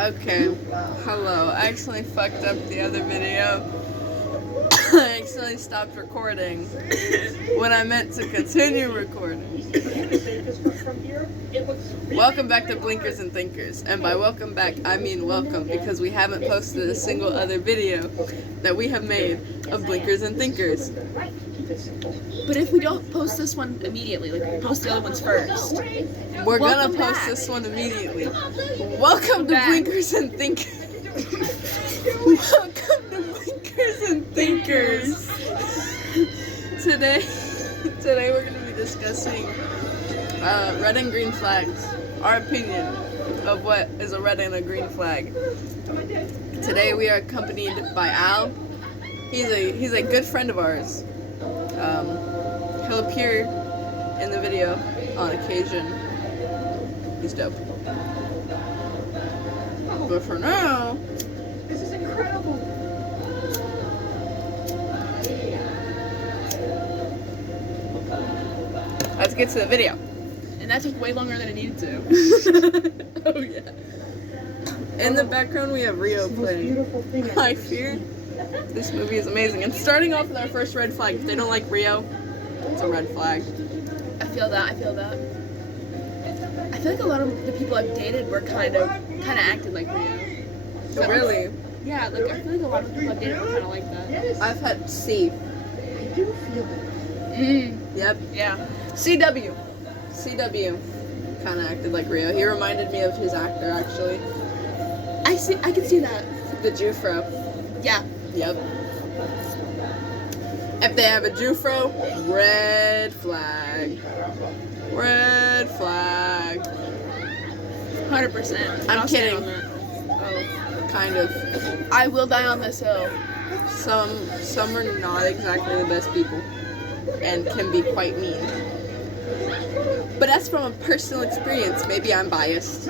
Okay, hello. I actually fucked up the other video. I accidentally stopped recording when I meant to continue recording. Welcome back to Blinkers and Thinkers. And by welcome back, I mean welcome, because we haven't posted a single other video that we have made of Blinkers and Thinkers. But if we don't post this one immediately, like we post the other ones first. We're gonna post this one immediately. Welcome to Blinkers and Thinkers. Welcome to Blinkers and Thinkers. Today we're gonna be discussing red and green flags. Our opinion of what is a red and a green flag. Today we are accompanied by Al. He's a good friend of ours. He'll appear in the video on occasion. He's dope. But for now, this is incredible. Let's get to the video. And that took way longer than it needed to. Oh yeah. In the background we have Rio playing. I fear this movie is amazing. And starting off with our first red flag. If they don't like Rio, it's a red flag. I feel that. I feel like a lot of the people I've dated were kind of acted like Rio. Really? Yeah, like I feel like a lot of the people I've dated were kind of like that. I've had C. I do feel it. Yep. Yeah. CW. CW kind of acted like Rio. He reminded me of his actor, actually. I can see that. The Jufro. Yeah. Yep. If they have a Jufro, red flag. Red flag. 100%. I'm kidding. Oh. Kind of. I will die on this hill. Some are not exactly the best people and can be quite mean. But that's from a personal experience. Maybe I'm biased.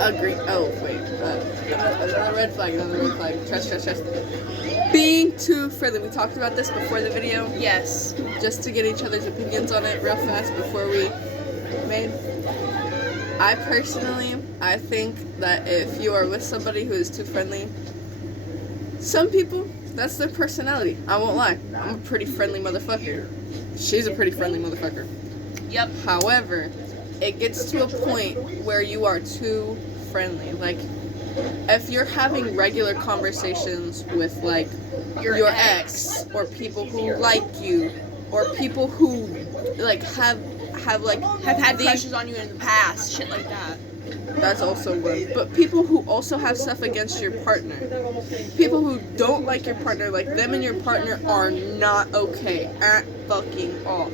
Agree. Oh, wait. Another red flag. Trust. Being too friendly. We talked about this before the video. Yes. Just to get each other's opinions on it real fast before we made. I think that if you are with somebody who is too friendly, some people, that's their personality. I won't lie. I'm a pretty friendly motherfucker. She's a pretty friendly motherfucker. Yep. However, it gets to a point where you are too friendly. Like, if you're having regular conversations with, like, your ex, or people who like you, or people who, like, have had crushes on you in the past, shit like that. That's also one. But people who also have stuff against your partner. People who don't like your partner, like them and your partner are not okay at fucking all.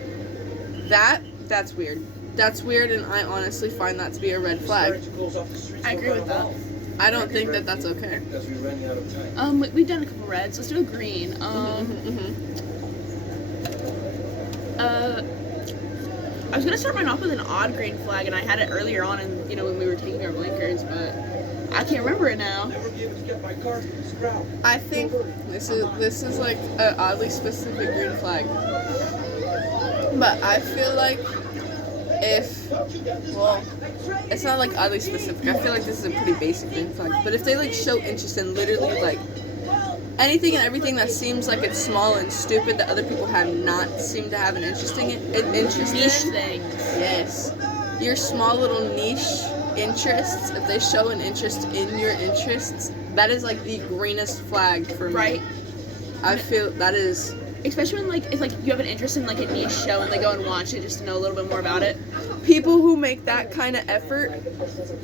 That's weird. That's weird, and I honestly find that to be a red flag. I agree with that. I don't think that that's okay. We've done a couple reds. Let's do a green. I was gonna start mine off with an odd green flag, and I had it earlier on, and when we were taking our blinkers, but I can't remember it now. I think this is like an oddly specific green flag, but I feel like it's not like oddly specific. I feel like this is a pretty basic green flag, but if they like show interest in literally like anything and everything that seems like it's small and stupid that other people have not seemed to have an interest in. Niche things. Yes. Your small little niche interests, if they show an interest in your interests, that is like the greenest flag for me. Right. I feel that is. Especially when if you have an interest in like a niche show and they go and watch it just to know a little bit more about it. People who make that kind of effort,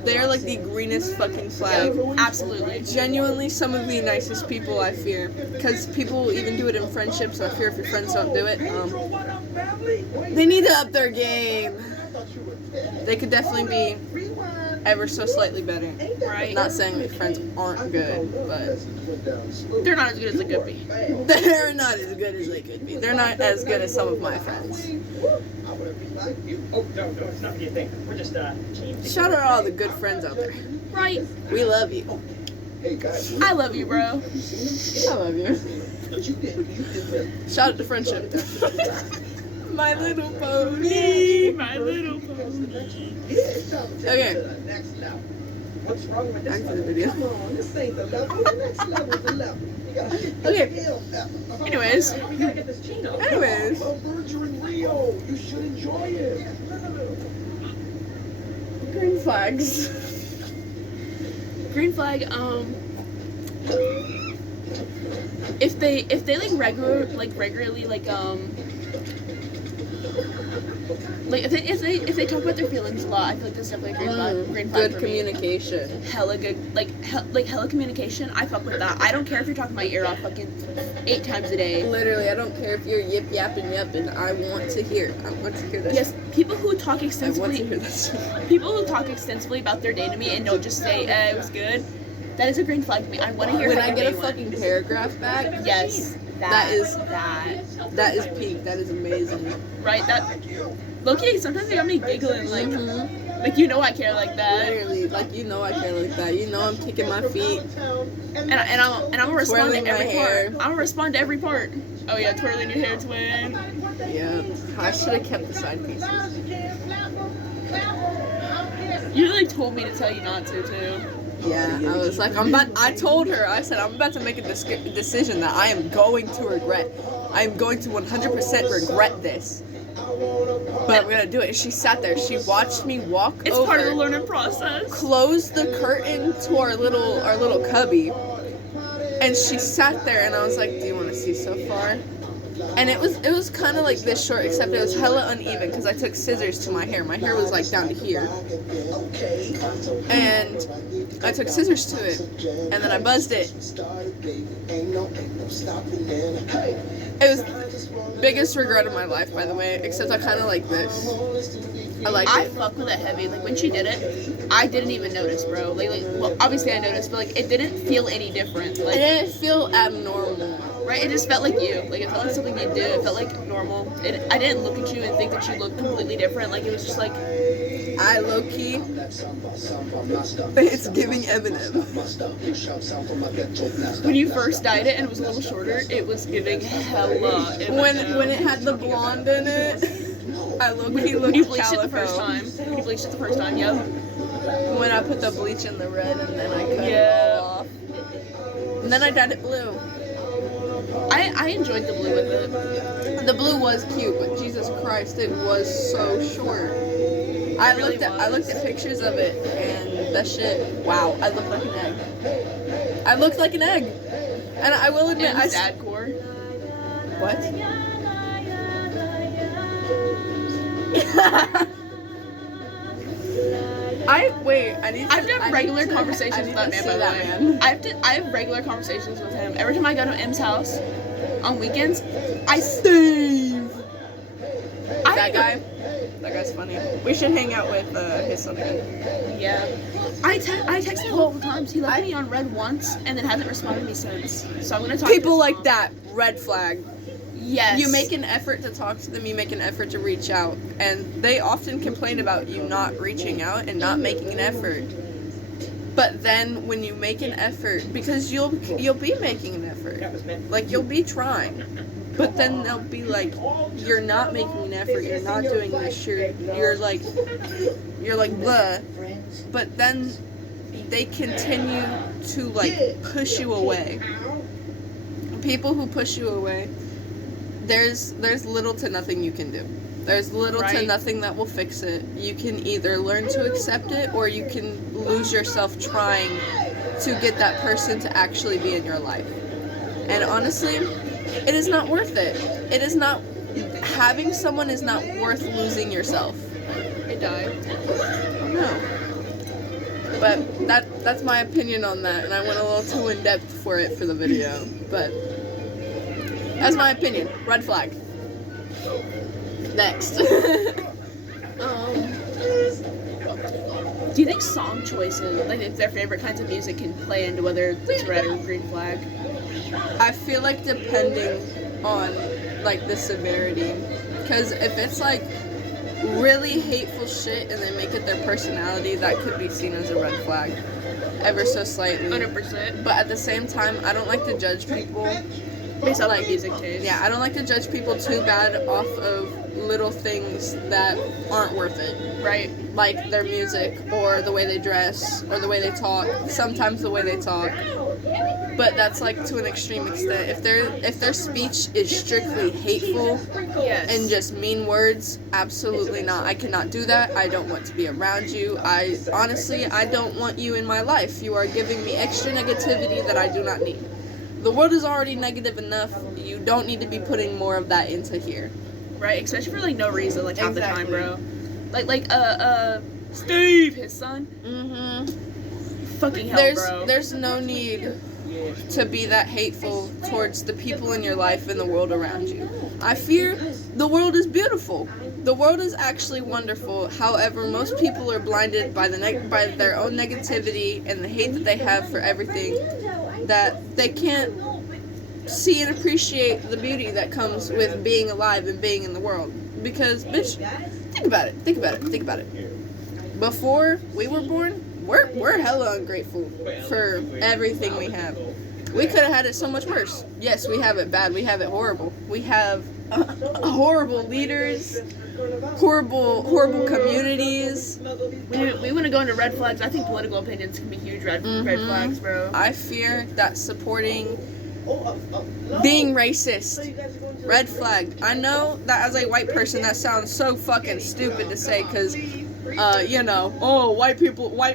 they're like the greenest fucking flag. Yeah, absolutely. Genuinely some of the nicest people, I fear. Because people even do it in friendships, so I fear if your friends don't do it, they need to up their game. They could definitely be ever so slightly better. Right. Not saying that friends aren't good, but they're not as good as they could be. They're not as good as they could be. They're not as good as some of my friends. Shout out all the good friends out there. Right. We love you. I love you, bro. I love you. Shout out to friendship. My Little Pony. My Little Pony. Okay. What's wrong with Back this to the level? video. Come on, this ain't the level. The next level's the level. You gotta get the Okay. feel. Anyways. We gotta get this chain up. Anyways. Oh, birds are in Rio. You should enjoy it. Green flags. Green flag, if they like regularly if they talk about their feelings a lot, I feel like that's definitely a green flag Good for me. communication. Hella good, hella communication. I fuck with that. I don't care if you're talking my ear off fucking 8 times a day. Literally, I don't care if you're yip yapping. I want to hear. I want to hear that. Yes, people who talk I want to extensively, hear that. people who talk extensively about their day to me and don't just say, it was good. That is a green flag to me. I want to hear When how I your get a day went. fucking paragraph back, Yes, That is- that. that is peak. That is amazing. Right, that Loki, sometimes they got me giggling like Mhm. like you know I care like that. Literally, like you know I care like that. You know I'm kicking my feet. And I'm gonna respond Twirling to every my part. hair. I'm gonna respond to every part. Oh yeah, twirling your hair, twin. Yeah, I should have kept the side pieces. You like told me to tell you not to too. Yeah, I was like, I told her, I said, I'm about to make a decision that I am going to regret. I am going to 100% regret this. But I'm gonna do it. And she sat there. She watched me walk It's over, part of the learning process. close the curtain to our little cubby, and she sat there. And I was like, "Do you want to see so far?" And it was kind of like this short, except it was hella uneven because I took scissors to my hair. My hair was like down to here, and I took scissors to it, and then I buzzed it. It was the biggest regret of my life, by the way. Except I kind of like this. I like I it. fuck with it heavy. Like when she did it, I didn't even notice, bro. Like well, obviously I noticed, but like it didn't feel any different. It Like didn't feel abnormal. right, it just felt like you. Like it felt like something you did. It felt like normal. I didn't look at you and think that you looked completely different. Like it was just like I low key. It's giving Eminem. when you first dyed it and it was a little shorter, it was giving hella Eminem. When it had the blonde in it, I low key when looked you bleached it the Calico. first time. When you bleached it the first time, yeah. When I put the bleach in the red and then I cut Yeah. it all off. And then I dyed it blue. I enjoyed the blue with it. The blue was cute, but Jesus Christ, it was so short. I really looked at pictures of it and that shit. Wow, I looked like an egg. I looked like an egg, and I will admit, And sad core. What? I need to. I've done regular conversations with that man, by the way. I have regular conversations with him. Every time I go to M's house on weekends, I stave. That guy's funny. We should hang out with his son again. Yeah. I texted him multiple times. He left me on red once and then hasn't responded to me since. So I'm gonna talk to People his like mom. that, red flag. Yes. You make an effort to talk to them, you make an effort to reach out, and they often complain about you not reaching out and not making an effort. But then when you make an effort, because you'll be making an effort, like you'll be trying, but then they'll be like, you're not making an effort, you're not doing this, you're like blah. But then they continue to like push you away. People who push you away, there's little to nothing you can do. There's little to Right. nothing that will fix it. You can either learn to accept it or you can lose yourself trying to get that person to actually be in your life. And honestly, it is not worth it. It is not, having someone is not worth losing yourself. It died. No. But that's my opinion on that, and I went a little too in depth for it for the video. But that's my opinion. Red flag. Next. Do you think song choices, like if their favorite kinds of music, can play into whether it's red or green flag? I feel like depending on like the severity, because if it's like really hateful shit and they make it their personality, that could be seen as a red flag, ever so slightly. 100%. But at the same time, I don't like to judge people. Based on like music taste. Yeah, I don't like to judge people too bad off of little things that aren't worth it. Right. like their music or the way they dress or the way they talk, sometimes the way they talk. But that's like to an extreme extent. If their speech is strictly hateful Yes. and just mean words, absolutely not. I cannot do that. I don't want to be around you. I don't want you in my life. You are giving me extra negativity that I do not need. The world is already negative enough. You don't need to be putting more of that into here. Right, especially for like no reason, like half Exactly. the time, bro. Like Steve, his son. Fucking hell, bro. There's no need to be that hateful towards the people in your life and the world around you. I fear the world is beautiful. The world is actually wonderful. However, most people are blinded by by their own negativity and the hate that they have for everything, that they can't see and appreciate the beauty that comes with being alive and being in the world. Because, bitch, think about it. Before we were born, we're hella ungrateful for everything we have. We could have had it so much worse. Yes, we have it bad. We have it horrible. We have horrible leaders, horrible communities. We want to go into red flags. I think political opinions can be huge red flags, bro. I fear that supporting being racist, red flag. I know that as a white person that sounds so fucking stupid to say, because white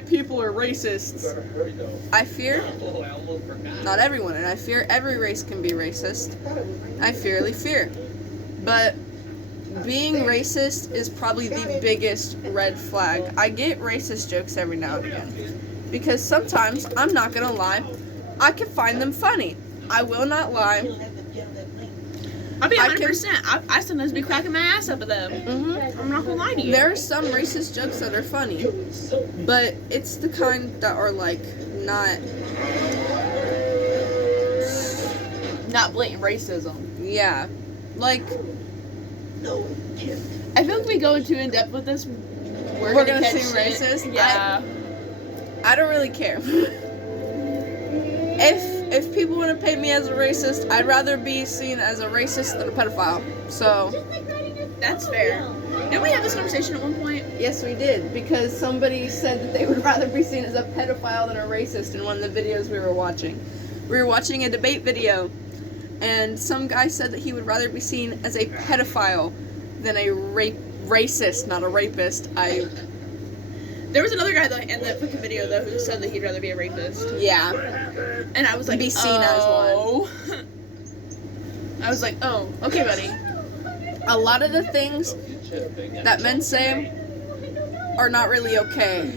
people are racists. I fear not everyone, and I fear every race can be racist. I fear. But being racist is probably the biggest red flag. I get racist jokes every now and again, because sometimes, I'm not gonna lie, I can find them funny. I will not lie. I'll be 100%. I sometimes be cracking my ass up at them. I'm not gonna lie to you. There are some racist jokes that are funny, but it's the kind that are like not blatant racism. Yeah, like I feel like we go too in depth with this. We're gonna seem catch shit. racist. Yeah. I don't really care. If people want to paint me as a racist, I'd rather be seen as a racist than a pedophile. So That's fair. Didn't we have this conversation at one point? yes, we did, because somebody said that they would rather be seen as a pedophile than a racist in one of the videos we were watching. We were watching a debate video, and some guy said that he would rather be seen as a pedophile than a racist, not a rapist. There was another guy in the fucking video though who said that he'd rather be a rapist, Yeah. and I was like, Be seen as one. I was like, oh, okay, buddy. A lot of the things that men say are not really okay.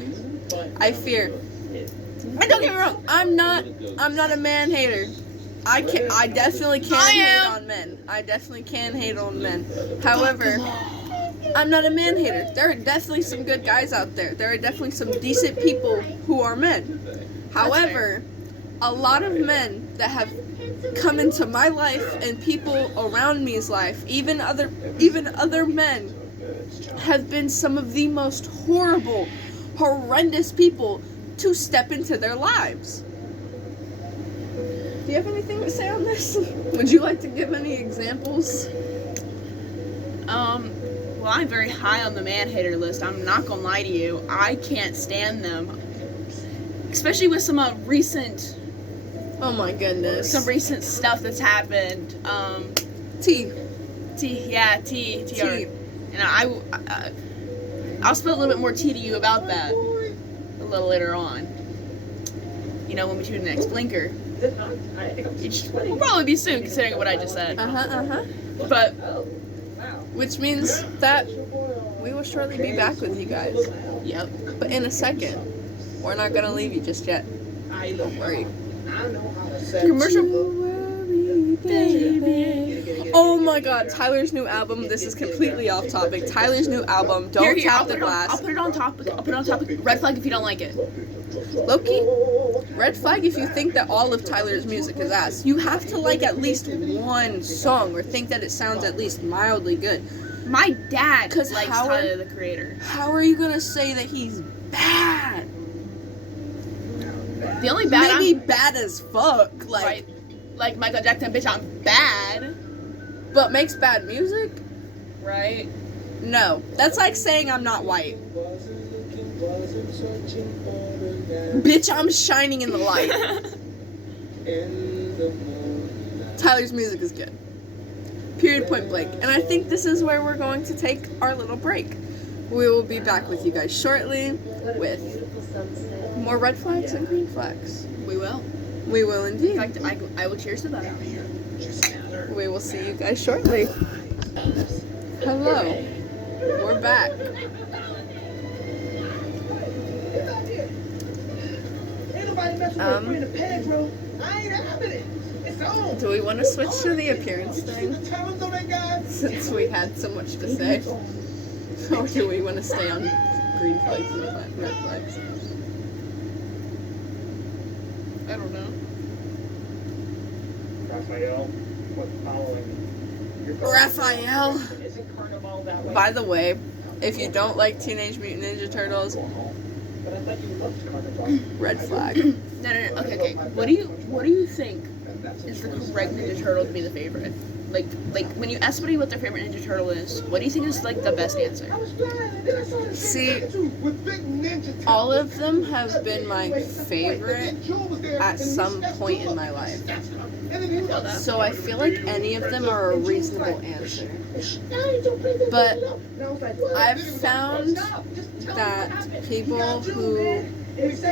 I fear. And don't get me wrong, I'm not a man hater. I definitely can hate on men. I definitely can hate on men. However, I'm not a man hater. There are definitely some good guys out there. There are definitely some decent people who are men. However, a lot of men that have come into my life and people around me's life, even other men, have been some of the most horrible, horrendous people to step into their lives. Do you have anything to say on this? Would you like to give any examples? Well, I'm very high on the man hater list. I'm not gonna lie to you. I can't stand them, especially with some recent. Oh my goodness. Some recent stuff that's happened. T. And I'll spill a little bit more tea to you about that a little later on. You know, when we shoot the next blinker. Which will probably be soon, considering what I just said. But which means that we will shortly be back with you guys. yep. But in a second, we're not gonna leave you just yet. Don't worry. Commercial. Oh my god, Tyler's new album. This is completely off topic. Tyler's new album. Don't tap the glass. I'll put it on topic. Red flag if you don't like it. Low-key, red flag if you think that all of Tyler's music is ass. You have to like at least one song or think that it sounds at least mildly good. My dad likes how Tyler, the Creator. How are you gonna say that he's bad? The only bad Maybe bad as fuck. Like Michael Jackson, bitch, I'm bad. But makes bad music? Right? No. That's like saying I'm not white. wasn't searching for the Bitch, I'm shining in the light. in the moonlight. Tyler's music is good. Period, point blank. And I think this is where we're going to take our little break. We will be back with you guys shortly with more red flags and green flags. We will. We will In indeed. fact, I will cheers to that. We will see you guys shortly. Hello. We're back. Get out here. Ain't nobody messing with a friend of peg, bro. I ain't having it. It's on. Do we want to switch to the appearance You see thing the talons on that guy? since we had so much to say? Or do we want to stay on green flags and red flags? I don't know. Raphael, what's following? Raphael! Isn't Carnival that way? By the way, if you don't like Teenage Mutant Ninja Turtles, But I thought you loved Carnival. red flag. No. Okay. What do you think is the correct Ninja Turtle to be the favorite? Like when you ask somebody what their favorite Ninja Turtle is, what do you think is like the best answer? I was flying, and then I saw this See, with big ninja talons. All of them have been my favorite at some point in my life. So I feel like any of them are a reasonable answer. But I've found that people who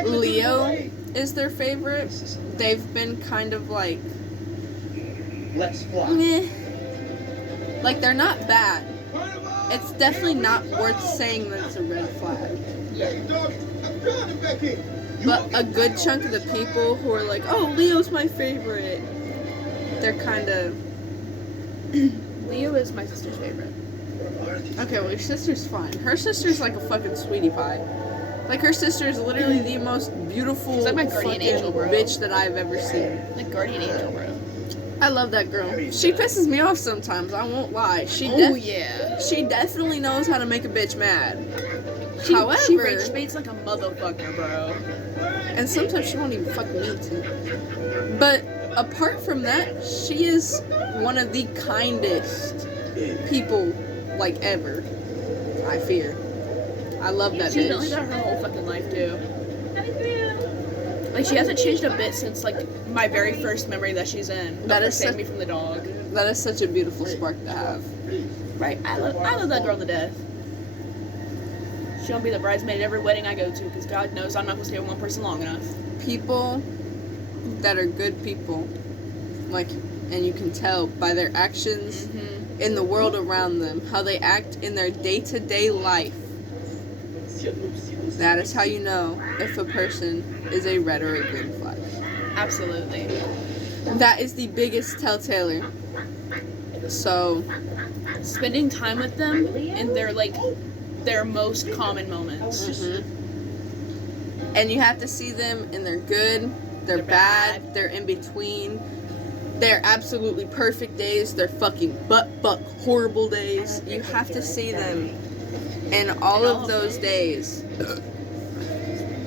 Leo is their favorite, they've been kind of like, Let's fly. meh. Like, they're not bad. It's definitely not worth saying that it's a red flag. But a good chunk of the people who are like, oh, Leo's my favorite, they're kind of... Leo is my sister's favorite. Okay, well, your sister's fine. Her sister's like a fucking sweetie pie. Like, her sister is literally the most beautiful She's like my guardian fucking angel, bro. bitch that I've ever seen. Like guardian angel, bro. I love that girl. She pisses me off sometimes, I won't lie. She Yeah. she definitely knows how to make a bitch mad. She However, rage baits like a motherfucker, bro. and sometimes she won't even fucking need to. But apart from that, she is one of the kindest people, like, ever. I fear. I love that She's been like bitch. that her whole fucking life too. Like she hasn't changed a bit since like my very first memory that she's in. That Her is saving such- me from the dog. That is such a beautiful spark to have. Right. I love that girl to death. She'll be the bridesmaid at every wedding I go to because God knows I'm not gonna stay with one person long enough. People that are good people, like, and you can tell by their actions in the world around them, how they act in their day-to-day life. That is how you know if a person is a red or a green flag. Absolutely. That is the biggest telltale. So, Spending time with them in their most common moments. and you have to see them in their good, their They're bad, bad. their in between, their absolutely perfect days, their fucking butt horrible days. You have to see them in all of those days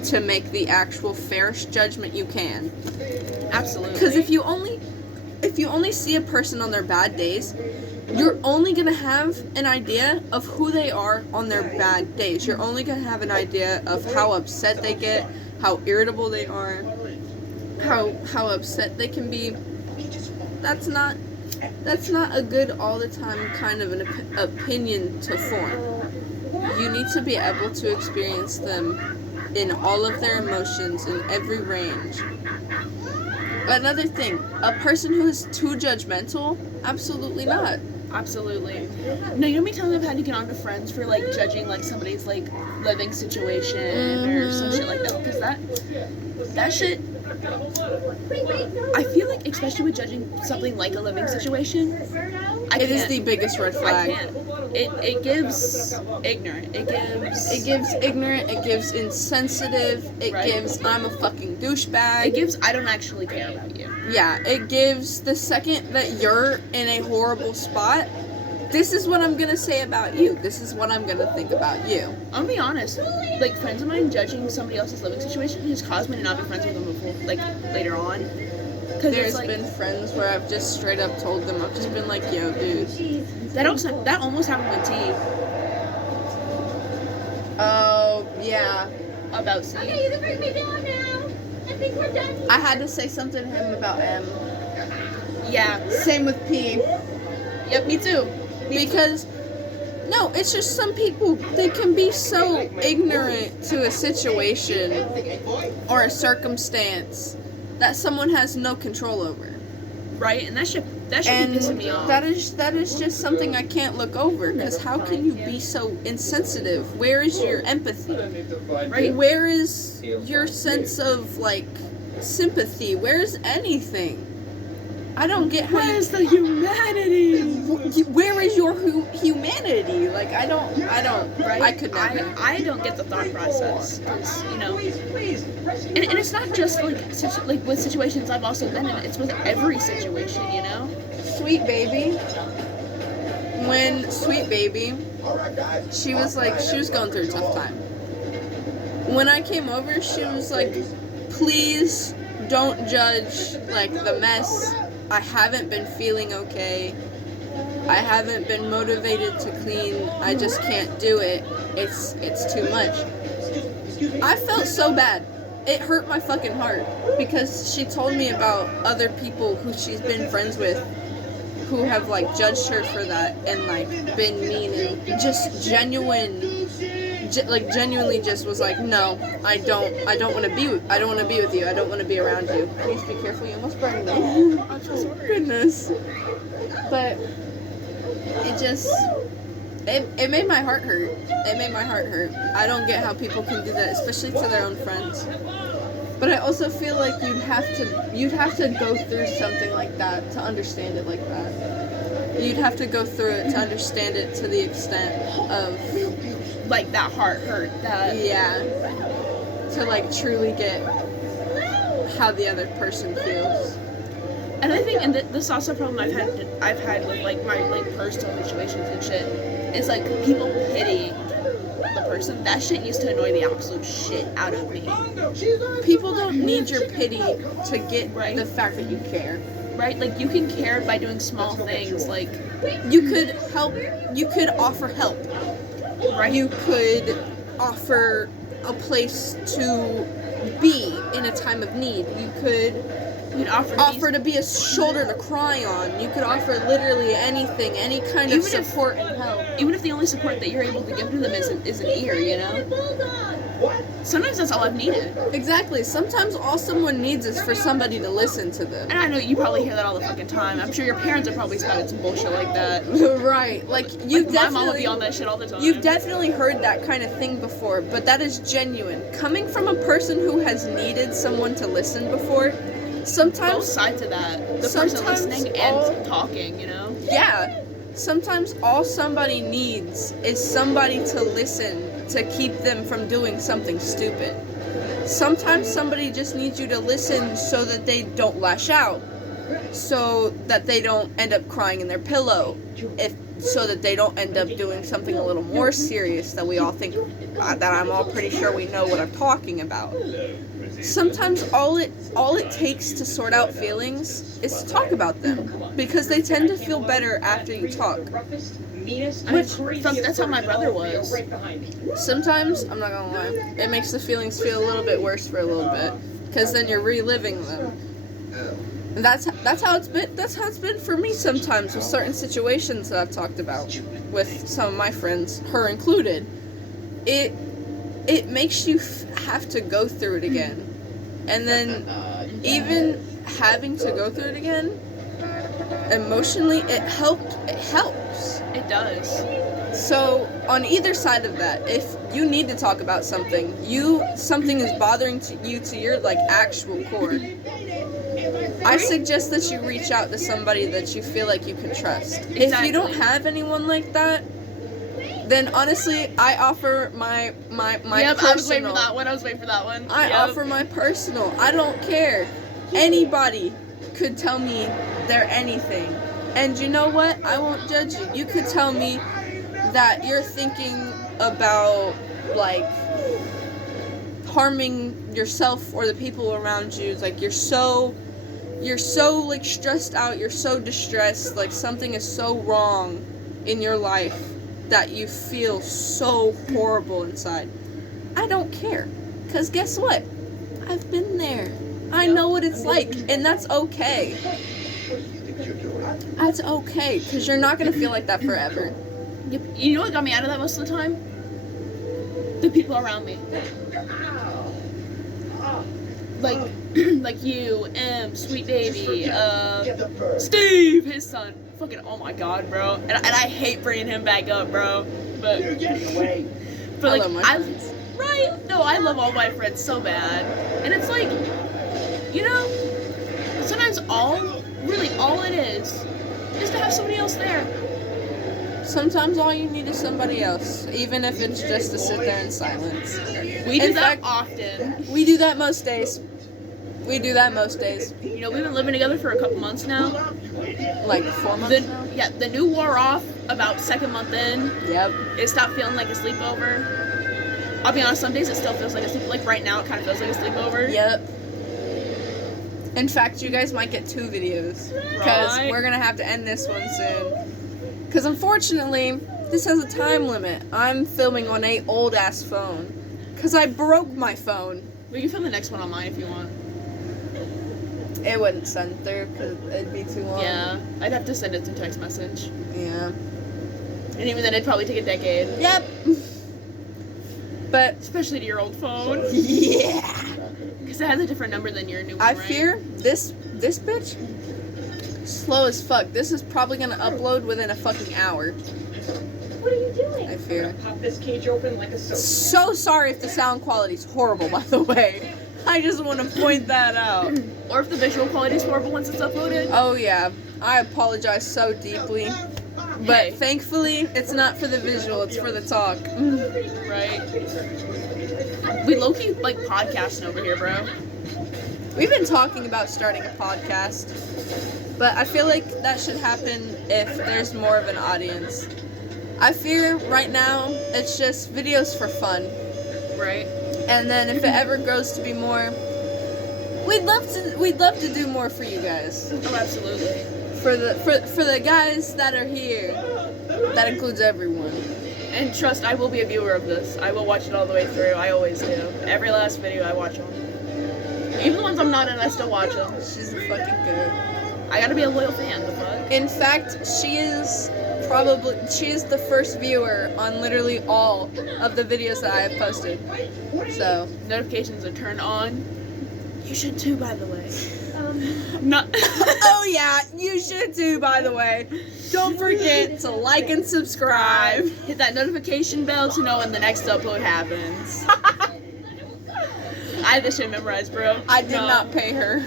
to make the actual fairest judgment you can. Absolutely. Because if you only see a person on their bad days, you're only gonna have an idea of who they are on their bad days. You're only gonna have an idea of how upset they get, how irritable they are, how upset they can be. That's not a good all the time kind of an opinion to form. You need to be able to experience them in all of their emotions in every range. Another thing, a person who is too judgmental, absolutely not. Absolutely. No, you know how many times I've had to get on to friends for like judging like somebody's like living situation or some shit like that because that shit. I feel like, especially with judging something like a living situation, It is the biggest red I flag. can't. It gives ignorant. It gives ignorant, it gives insensitive, it Right. gives I'm a fucking douchebag. It gives I don't actually care about you. Yeah, it gives the second that you're in a horrible spot, this is what I'm gonna say about you. This is what I'm gonna think about you. I'm gonna be honest. Like friends of mine judging somebody else's living situation has caused me to not be friends with them before. Like later on. Because There's like, been friends where I've just straight up told them, I've just been like, yo, dude. that almost happened with T. Oh, yeah. about C. Okay, you can bring me down now. I think we're done. I had to say something to him about M. Yeah. Same with P. Yep, me too. Because, no, it's just some people, they can be so ignorant to a situation or a circumstance that someone has no control over. Right? And that should be And pissing me off. that is just something I can't look over, because how can you be so insensitive? Where is your empathy? Right? Where is your sense of, like, sympathy? Where is anything? I don't get how Where's the humanity? where is your humanity? Like, I don't, Right? I could never. I don't get the thought process. 'Cause, you know, Please, please, rescue and it's not just like with situations I've also been in. It's with every situation, you know. Sweet baby. When Sweet Baby, she was going through a tough time. When I came over, she was like, please don't judge, like, the mess. I haven't been feeling okay. I haven't been motivated to clean. I just can't do it. It's too much. I felt so bad. It hurt my fucking heart, because she told me about other people who she's been friends with who have, like, judged her for that and, like, been mean and just genuinely just was like, no, I don't want to be with you. I don't want to be around you. Please be careful. You almost burned me. I'm so sorry. Goodness. But it just, it made my heart hurt. It made my heart hurt. I don't get how people can do that, especially to their own friends. But I also feel like you'd have to go through something like that to understand it like that. You'd have to go through it to understand it to the extent of, Like that heart hurt. That yeah, to, like, truly get how the other person feels. And I think, and this is also a problem I've had with, like, my, like, personal situations and shit. It's like people pity the person. That shit used to annoy the absolute shit out of me. People don't need your pity to get the fact that you care. Right? Like, you can care by doing small things, like, You could help. You could offer help. right? You could offer a place to be in a time of need. You could You'd offer to be a shoulder to cry on. You could offer literally anything, any kind of Even if- support and help. even if the only support that you're able to give to them is an ear, you know? Sometimes that's all I've needed. Exactly. Sometimes all someone needs is for somebody to listen to them. And I know you probably hear that all the fucking time. I'm sure your parents are probably spouting some bullshit like that. Right. Like, you Like, my mom would be definitely. on that shit all the time. You've definitely heard that kind of thing before, but that is genuine. Coming from a person who has needed someone to listen before, both sometimes, sides of that. The person sometimes listening all- and talking, you know? yeah, sometimes all somebody needs is somebody to listen to keep them from doing something stupid. Sometimes somebody just needs you to listen so that they don't lash out, so that they don't end up crying in their pillow, so that they don't end up doing something a little more serious that we all think, that I'm all pretty sure we know what I'm talking about. Sometimes all it takes to sort out feelings is to talk about them, because they tend to feel better after you talk. That's how my brother was. Sometimes, I'm not gonna lie, it makes the feelings feel a little bit worse for a little bit, because then you're reliving them. And that's how it's been for me sometimes with certain situations that I've talked about with some of my friends, her included. It makes you have to go through it again, and then even having to go through it again, emotionally, it helps. It does. So on either side of that, if you need to talk about something, something is bothering you to your, like, actual core, I suggest that you reach out to somebody that you feel like you can trust. If you don't have anyone like that, then honestly, I offer my Yep, personal. I was waiting for that one. I Yep. offer my personal. I don't care. Anybody could tell me they're anything. And you know what? I won't judge you. You could tell me that you're thinking about, like, harming yourself or the people around you. Like, you're so like stressed out, you're so distressed, like something is so wrong in your life that you feel so horrible inside. I don't care. Because guess what? I've been there. I know what it's like, and that's okay. That's okay, because you're not going to feel like that forever. You know what got me out of that most of the time? The people around me. Like, like you, Sweet Baby, Steve, his son. Fucking, oh my god, bro. And I hate bringing him back up, bro. But, but like, I love my friends. Right? No, I love all my friends so bad. And it's like, you know, sometimes really all it is to have somebody else there. Sometimes all you need is somebody else, even if it's just to sit there in silence. We do In that fact, often. We do that most days. We do that most days. You know, we've been living together for a couple months now. Like 4 months now? Yeah, the new wore off about second month in. Yep. It stopped feeling like a sleepover. I'll be honest, some days it still feels like a sleepover. Like right now, it kind of feels like a sleepover. Yep. In fact, you guys might get 2 videos. Because Right. we're going to have to end this one soon. Because unfortunately, this has a time limit. I'm filming on an old-ass phone. Because I broke my phone. We can film the next one on mine if you want. It wouldn't send through because it'd be too long. Yeah, I'd have to send it through text message. Yeah. And even then, it'd probably take a decade. Yep. But, Especially to your old phone. yeah. Because it has a different number than your new one, I right? fear this bitch slow as fuck. This is probably gonna upload within a fucking hour. What are you doing? I fear. Pop this cage open like a soap. So sorry if the sound quality's horrible, by the way. I just want to point that out. Or if the visual quality is horrible once it's uploaded. Oh yeah, I apologize so deeply. But Hey. thankfully, it's not for the visual, it's for the talk. Right. We low-key like podcasting over here, bro. We've been talking about starting a podcast, but I feel like that should happen if there's more of an audience. I fear right now it's just videos for fun, Right. and then if it ever grows to be more, we'd love to do more for you guys. Oh, absolutely. For the guys that are here, that includes everyone. And trust, I will be a viewer of this. I will watch it all the way through. I always do. Every last video, I watch them. Even the ones I'm not in, I still watch them. She's fucking good. I gotta be a loyal fan, the fuck? In fact, she is the first viewer on literally all of the videos that I have posted. So, Notifications are turned on. You should too, by the way. Not. oh yeah, you should too, by the way. Don't forget to like and subscribe. Hit that notification bell to know when the next upload happens. I had this shit memorized, bro. I did No. not pay her.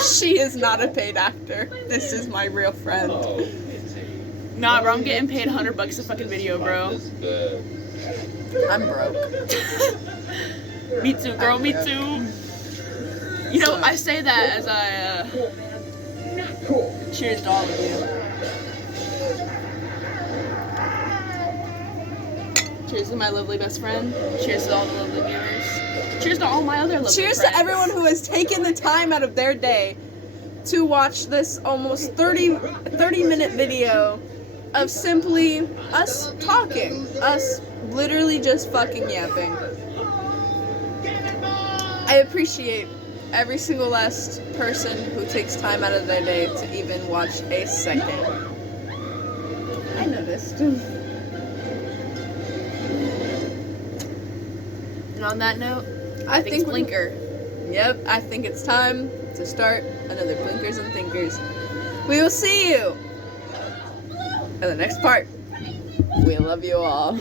She is not a paid actor. This is my real friend. Nah, bro, I'm getting paid $100 a fucking video, bro. I'm broke. Me too, girl, me too. You know, I say that as I, cheers to all of you. Cheers to my lovely best friend. Cheers to all the lovely viewers. Cheers to all my other lovely Cheers friends. to everyone who has taken the time out of their day to watch this almost 30-minute video of simply us talking. Us literally just fucking yapping. I appreciate every single last person who takes time out of their day to even watch a second. I noticed. And on that note, I think think Blinker. Yep, I think it's time to start another Blinkers and Thinkers. We will see you in the next part. We love you all.